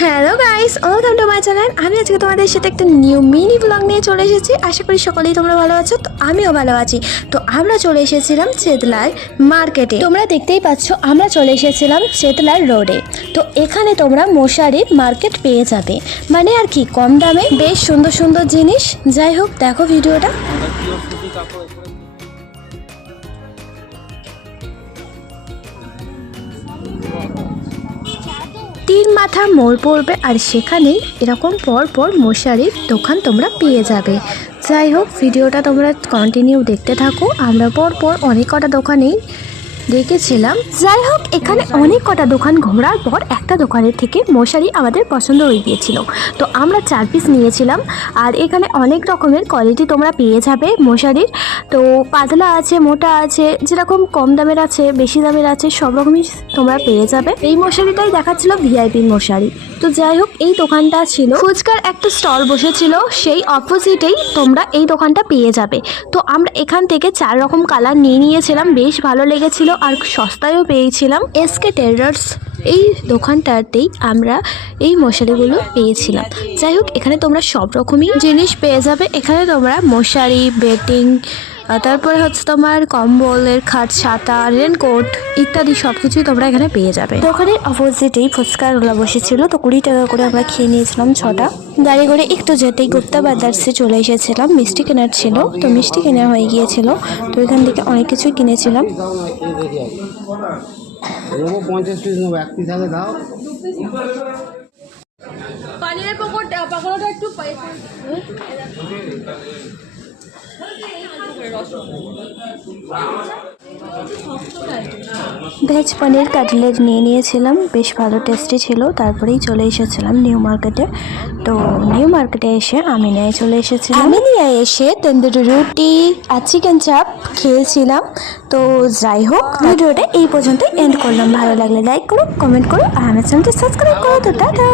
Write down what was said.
Hello guys, welcome to my channel. আমি আজকে তোমাদের সাথে একটা নিউ মিনি ব্লগ নিয়ে চলে এসেছি। আশা করি সকলেই তোমরা ভালো আছো। তো আমিও ভালো আছি। তো আমরা চলে এসেছিলাম চেতলার মার্কেটে। তোমরা দেখতেই পাচ্ছ আমরা চলে এসেছিলাম চেতলার রোডে। তো এখানে তোমরা মশারির মার্কেট পেয়ে যাবে, মানে আর কি কম দামে বেশ সুন্দর সুন্দর জিনিস। যাই হোক, দেখো ভিডিওটা। তিন মাথা মোড় পড়বে আর সেখানেই এরকম পর পর মশারির দোকান তোমরা পেয়ে যাবে। যাই হোক, ভিডিওটা তোমরা কন্টিনিউ দেখতে থাকো। আমরা পর পর অনেক কটা দোকানেই দেখেছিলাম। যাই হোক, এখানে অনেক কটা দোকান ঘোরার পর একটা দোকানের থেকে মশারি আমাদের পছন্দ হয়ে গিয়েছিল। তো আমরা 4 পিস নিয়েছিলাম। আর এখানে অনেক রকমের কোয়ালিটি তোমরা পেয়ে যাবে মশারির। তো পাতলা আছে, মোটা আছে, যেরকম কম দামের আছে, বেশি দামের আছে, সব রকমই তোমরা পেয়ে যাবে। এই মশারিটাই দেখাচ্ছিল ভিআইপি মশারি। তো যাই হোক, এই দোকানটা ছিল ফুচকার একটা স্টল বসেছিল, সেই অপোজিটেই তোমরা এই দোকানটা পেয়ে যাবে। তো আমরা এখান থেকে 4 রকম কালার নিয়েছিলাম, বেশ ভালো লেগেছিল আর সস্তায়ও পেয়েছিলাম। এসকে টেলার্স এই দোকানটাতেই আমরা এই মশারিগুলো পেয়েছিলাম। যাই হোক, এখানে তোমরা সব রকমই জিনিস পেয়ে যাবে। এখানে তোমরা মশারি, বেডিং, তারপরে হচ্ছে তোমার কম্বলের খাট, ছাতা, রেনকোট ইত্যাদি সব কিছুই তোমরা এখানে পেয়ে যাবে। দোকানের অপোজিটেই ফুচকার ওলা বসেছিল। তো 20 টাকা করে আমরা খেয়ে নিয়েছিলাম 6টা। গাড়ি করে একটু যেতেই গুপ্তা ব্রাদার্সে চলে এসেছিলাম। মিষ্টি কেনার ছিল, তো মিষ্টি কেনা হয়ে গিয়েছিল। তো এখান থেকে অনেক কিছুই কিনেছিলাম। 50 পিস নেবো, 1 পিস আগে দাও। পানির পকোড়াটা একটু ভেজ পনির কাটলেট নিয়েছিলাম, বেশ ভালো টেস্টি ছিল। তারপরেই চলে এসেছিলাম নিউ মার্কেটে। তো নিউ মার্কেটে এসে আমিনিয়ায় চলে এসেছিলাম। আমিনিয়ায় এসে তন্দুরি রুটি আর চিকেন চাপ খেয়েছিলাম। তো যাই হোক, ভিডিওটা এই পর্যন্ত এন্ড করলাম। ভালো লাগলে লাইক করো, কমেন্ট করো আর আমার চ্যানেলটা সাবস্ক্রাইব করো। তো টাটা।